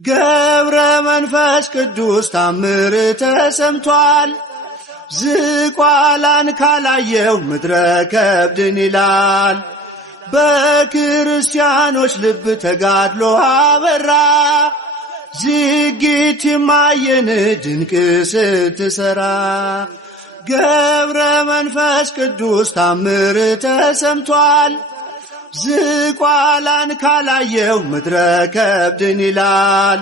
ገብረ መንፈስ ቅዱስ ታምር ተሰምቷል። ዝቋላን ካላየው ምድረ ከብድን ይላል። በክርስቲያኖች ልብ ተጋድሎ አበራ። ዝጊት ማየን ድንቅ ስትሰራ። ገብረ መንፈስ ቅዱስ ታምር ተሰምቷል። ዝቋላን ካላየው ምድረ ከብድን ይላል።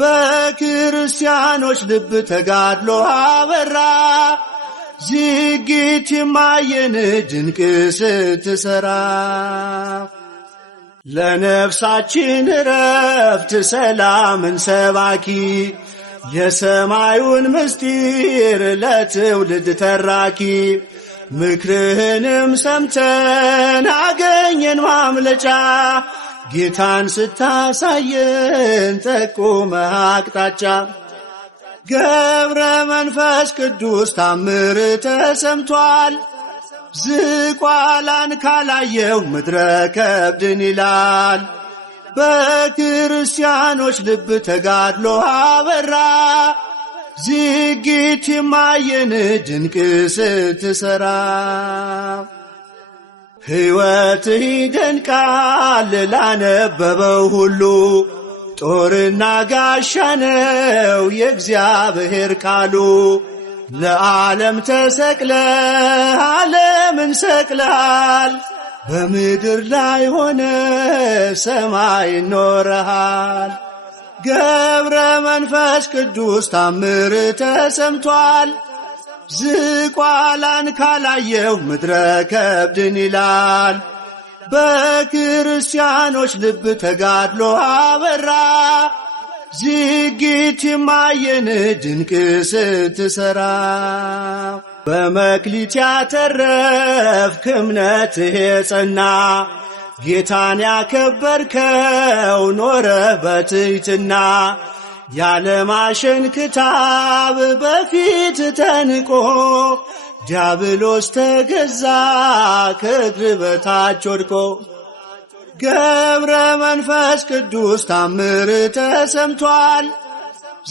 በክርስቲያኖች ልብ ተጋድሎ አበራ። ዝጊት ማየን ድንቅ ስትሰራ። ለነፍሳችን ረፍት ሰላምን ሰባኪ የሰማዩን ምስጢር ለትውልድ ተራኪ ምክርህንም ሰምተን አገኘን ማምለጫ ጌታን ስታሳየን ጠቁመህ አቅጣጫ። ገብረ መንፈስ ቅዱስ ታምር ተሰምቷል። ዝቋላን ካላየው ምድረ ከብድን ይላል። በክርስቲያኖች ልብ ተጋድሎ አበራ። ዝጊት ማየን ድንቅ ስትሰራ። ሕይወትህ ይደንቃል ላነበበው ሁሉ ጦርና ጋሻ ነው የእግዚአብሔር ቃሉ። ለዓለም ተሰቅለ ዓለምን ሰቅለሃል። በምድር ላይ ሆነ ሰማይ ኖረሃል። ገብረ መንፈስ ቅዱስ ታምር ተሰምቷል። ዝቋላን ካላየው ምድረ ከብድን ይላል። በክርስቲያኖች ልብ ተጋድሎ አበራ። ዝጊት ማየን ድንቅ ስትሰራ። በመክሊት ያተረፍክ እምነትህ የጸና ጌታን ያከበርከው ኖረ በትሕትና። ያለማሸን ክታብ በፊት ተንቆ ዲያብሎስ ተገዛ ከእግር በታች ወድቆ። ገብረ መንፈስ ቅዱስ ታምር ተሰምቷል።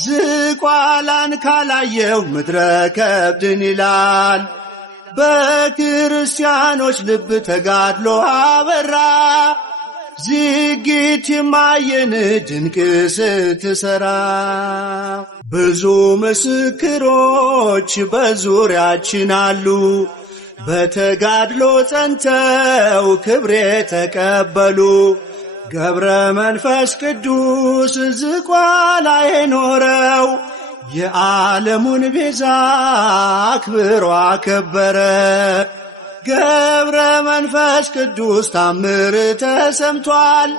ዝቋላን ካላየው ምድረ ከብድን ይላል። በክርስቲያኖች ልብ ተጋድሎ አበራ። ዝጊት ማየን ድንቅ ስትሰራ። ብዙ ምስክሮች በዙሪያችን አሉ በተጋድሎ ጸንተው ክብር የተቀበሉ። ገብረ መንፈስ ቅዱስ ዝቋላ የኖረው የዓለሙን ቤዛ አክብሮ አከበረ። ገብረ መንፈስ ቅዱስ ታምር ተሰምቷል።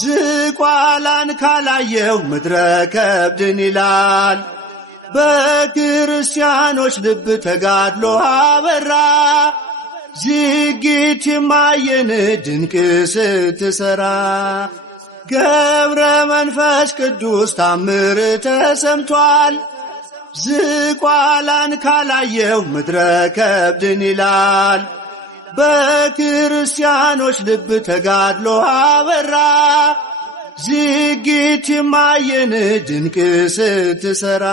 ዝቋላን ካላየው ምድረ ከብድን ይላል። በክርስቲያኖች ልብ ተጋድሎ አበራ። ዝጊት ማየን ድንቅ ስትሰራ። ገብረ መንፈስ ቅዱስ ታምር ተሰምቷል። ዝቋላን ካላየው ምድረ ከብድን ይላል። በክርስቲያኖች ልብ ተጋድሎ አበራ። ዝጊት ማየን ድንቅ ስትሰራ።